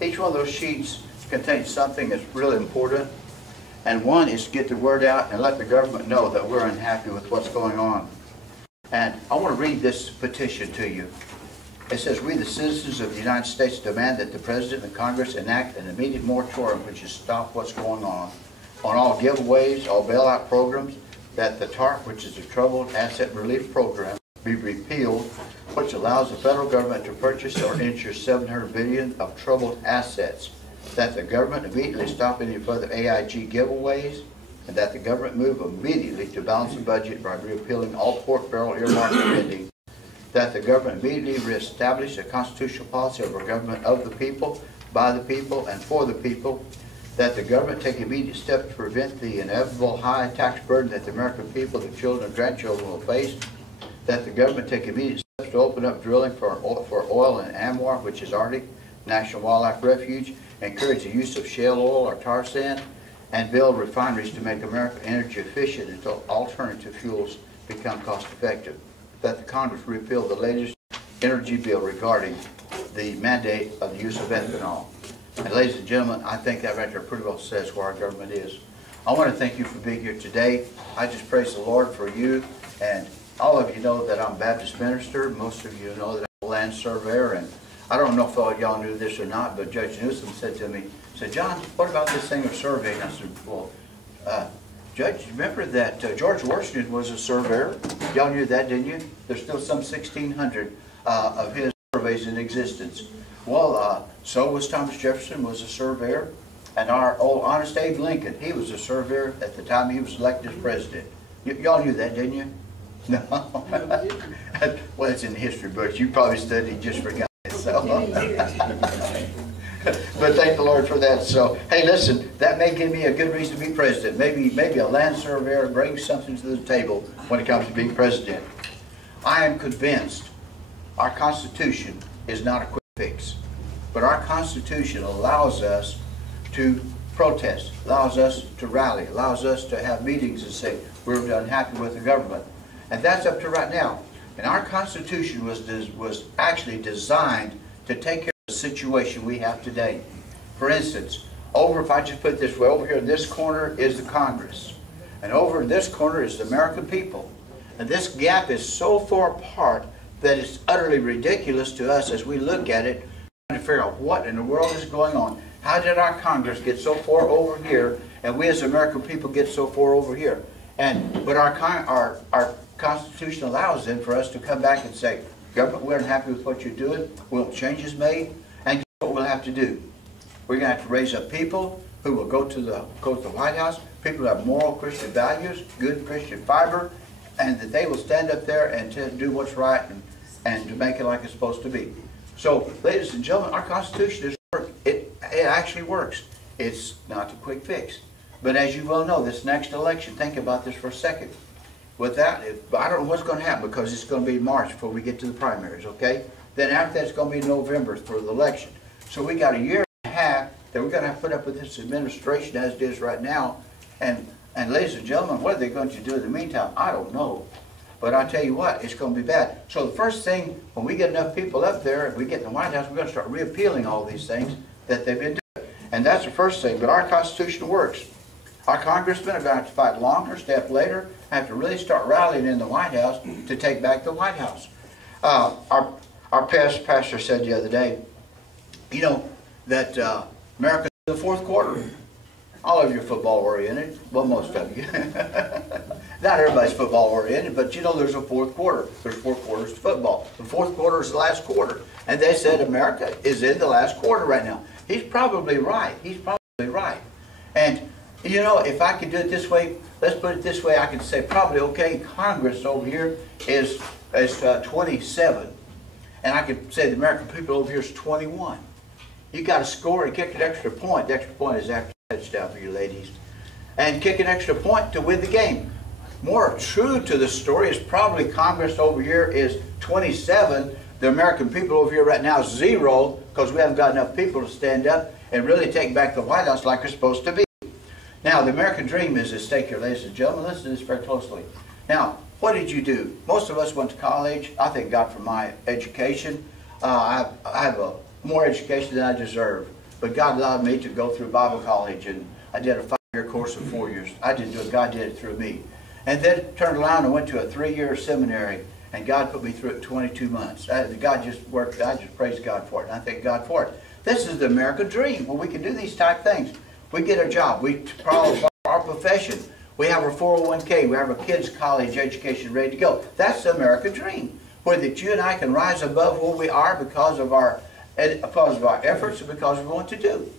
Each one of those sheets contains something that's really important. And one is to get the word out and let the government know that we're unhappy with what's going on. And I want to read this petition to you. It says, "We, the citizens of the United States, demand that the President and Congress enact an immediate moratorium which is stop what's going on all giveaways, all bailout programs, that the TARP, which is the Troubled Asset Relief Program, be repealed, which allows the federal government to purchase or insure $700 billion of troubled assets, that the government immediately stop any further AIG giveaways, and that the government move immediately to balance the budget by repealing all pork barrel earmark spending, that the government immediately reestablish a constitutional policy of a government of the people, by the people, and for the people, that the government take immediate steps to prevent the inevitable high tax burden that the American people, the children and grandchildren will face, that the government take immediate steps to open up drilling for oil in ANWR, which is Arctic National Wildlife Refuge, encourage the use of shale oil or tar sand, and build refineries to make America energy efficient until alternative fuels become cost effective, that the Congress repeal the latest energy bill regarding the mandate of the use of ethanol." And ladies and gentlemen, I think that right there pretty well says where our government is. I want to thank you for being here today. I just praise the Lord for you. And all of you know that I'm a Baptist minister. Most of you know that I'm a land surveyor. And I don't know if all y'all knew this or not, but Judge Newsom said to me, said, "John, what about this thing of surveying?" I said, "Well, Judge, remember that George Washington was a surveyor? Y'all knew that, didn't you? There's still some 1,600 of his surveys in existence." Well, so was Thomas Jefferson, was a surveyor, and our old Honest Abe Lincoln, he was a surveyor at the time he was elected as president. Y'all knew that, didn't you? No. Well, it's in the history books. You probably studied and just forgot it. So. But thank the Lord for that. So, hey, listen, that may give me a good reason to be president. Maybe a land surveyor brings something to the table when it comes to being president. I am convinced our Constitution is not a quick fix. But our Constitution allows us to protest, allows us to rally, allows us to have meetings and say we're unhappy with the government. And that's up to right now. And our Constitution was actually designed to take care of the situation we have today. For instance, if I just put it this way, over here in this corner is the Congress. And over in this corner is the American people. And this gap is so far apart that it's utterly ridiculous to us as we look at it, trying to figure out what in the world is going on. How did our Congress get so far over here, and we as American people get so far over here? But our Constitution allows then for us to come back and say, "Government, we're unhappy with what you're doing. We want changes made, and guess what we'll have to do? We're going to have to raise up people who will go to the White House, people who have moral Christian values, good Christian fiber, and that they will stand up there and to do what's right and to make it like it's supposed to be." So, ladies and gentlemen, our Constitution is work. It actually works. It's not a quick fix. But as you well know, this next election, think about this for a second. With that, I don't know what's going to happen because it's going to be March before we get to the primaries, okay? Then after that, it's going to be November for the election. So we got a year and a half that we're going to have to put up with this administration as it is right now. And ladies and gentlemen, what are they going to do in the meantime? I don't know. But I tell you what, it's going to be bad. So the first thing, when we get enough people up there, if we get in the White House, we're going to start repealing all these things that they've been doing. And that's the first thing. But our Constitution works. Our congressmen are going to have to fight longer, step later, have to really start rallying in the White House to take back the White House. Our pastor said the other day, you know, that America's in the fourth quarter. All of you are football oriented. Well, most of you. Not everybody's football oriented, but you know there's a fourth quarter. There's 4 quarters to football. The fourth quarter is the last quarter. And they said America is in the last quarter right now. He's probably right. He's probably right. And you know, if I could do it this way, let's put it this way, I could say probably, okay, Congress over here is 27. And I could say the American people over here is 21. You got to score and kick an extra point. The extra point is after touchdown for you ladies. And kick an extra point to win the game. More true to the story is probably Congress over here is 27. The American people over here right now is 0 because we haven't got enough people to stand up and really take back the White House like we're supposed to be. Now, the American dream is at stake here, ladies and gentlemen. Listen to this very closely. Now, what did you do? Most of us went to college. I thank God for my education. I have more education than I deserve. But God allowed me to go through Bible college, and I did a 5-year course of 4 years. I didn't do it. God did it through me. And then turned around and went to a 3-year seminary, and God put me through it 22 months. God just worked. I just praise God for it, and I thank God for it. This is the American dream, where we can do these type things. We get a job. We follow our profession. We have our 401k. We have our kids' college education ready to go. That's the American dream, where that you and I can rise above where we are because of our efforts and because of what we want to do.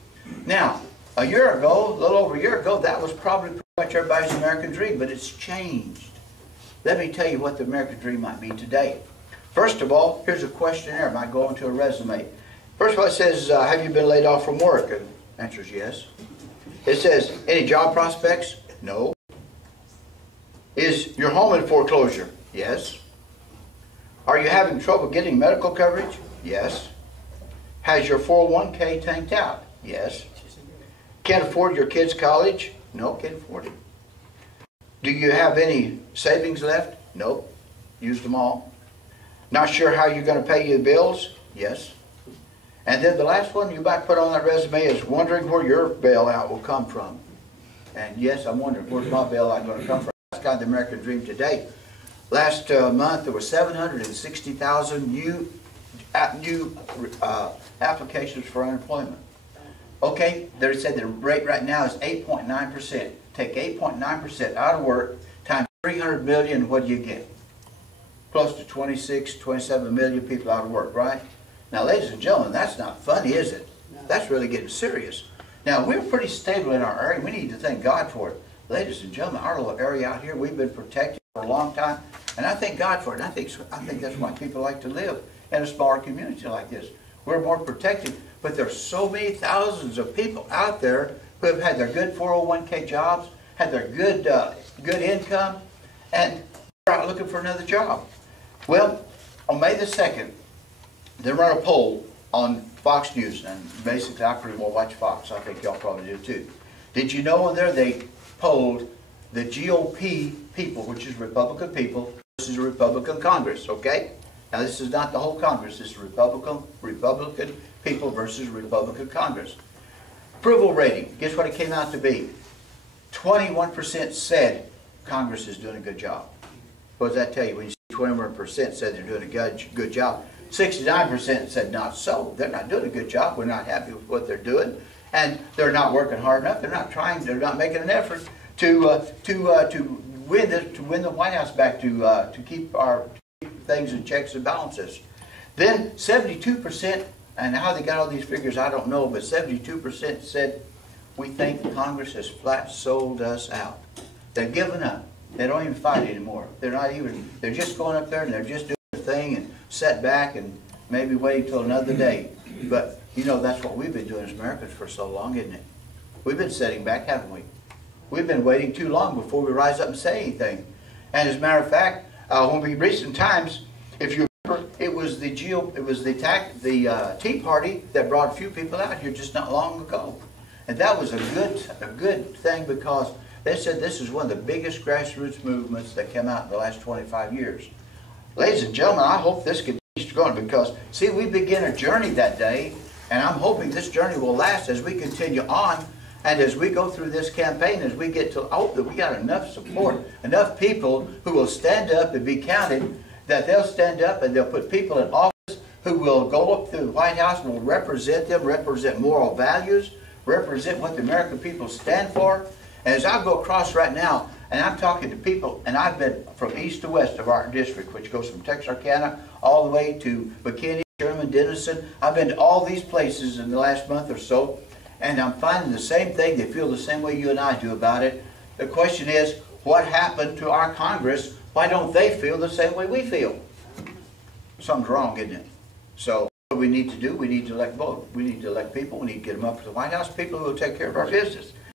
Now, a year ago, a little over a year ago, that was probably pretty much everybody's American dream, but it's changed. Let me tell you what the American dream might be today. First of all, here's a questionnaire. It might go into a resume. First of all, it says, have you been laid off from work? And the answer is yes. It says, any job prospects? No. Is your home in foreclosure? Yes. Are you having trouble getting medical coverage? Yes. Has your 401k tanked out? Yes. Can't afford your kids' college? No, can't afford it. Do you have any savings left? Nope. Used them all. Not sure how you're going to pay your bills? Yes. And then the last one you might put on that resume is wondering where your bailout will come from. And yes, I'm wondering where's my bailout going to come from. That's kind of the American dream today. Last month there were 760,000 new applications for unemployment. Okay, they said the rate right now is 8.9%. Take 8.9% out of work times 300 million, what do you get? Close to 26, 27 million people out of work, right? Now, ladies and gentlemen, that's not funny, is it? That's really getting serious. Now, we're pretty stable in our area. We need to thank God for it. Ladies and gentlemen, our little area out here, we've been protected for a long time, and I thank God for it. And I think that's why people like to live in a smaller community like this. We're more protected, but there's so many thousands of people out there who have had their good 401k jobs, had their good income, and they're out looking for another job. Well, on May the 2nd, they run a poll on Fox News, and basically I pretty well watch Fox. I think y'all probably do too. Did you know on there they polled the GOP people, which is Republican people, versus Republican Congress, okay? Now this is not the whole Congress, this is Republican people versus Republican Congress. Approval rating, guess what it came out to be? 21% said Congress is doing a good job. What does that tell you? When you see 21% said they're doing a good job, 69% said not so. They're not doing a good job. We're not happy with what they're doing, and they're not working hard enough. They're not trying. They're not making an effort to win the White House back, to keep our things in checks and balances. Then 72%, and how they got all these figures I don't know, but 72% said we think Congress has flat sold us out. They've given up. They don't even fight anymore. They're just going up there and they're just doing their thing and set back and maybe waiting till another day. But you know, that's what we've been doing as Americans for so long, isn't it? We've been sitting back, haven't we? We've been waiting too long before we rise up and say anything. And as a matter of fact, when we recent times, if you remember, it was the Tea Party that brought a few people out here just not long ago, and that was a good thing, because they said this is one of the biggest grassroots movements that came out in the last 25 years. Ladies and gentlemen, I hope this continues going, because see, we begin a journey that day, and I'm hoping this journey will last as we continue on. And as we go through this campaign, as we get to, I hope that we got enough support, enough people who will stand up and be counted, that they'll stand up and they'll put people in office who will go up to the White House and will represent them, represent moral values, represent what the American people stand for. And as I go across right now, and I'm talking to people, and I've been from east to west of our district, which goes from Texarkana all the way to McKinney, Sherman, Denison. I've been to all these places in the last month or so. And I'm finding the same thing. They feel the same way you and I do about it. The question is, what happened to our Congress? Why don't they feel the same way we feel? Something's wrong, isn't it? So what do we need to do? We need to elect both. We need to elect people. We need to get them up to the White House, people who will take care of our business.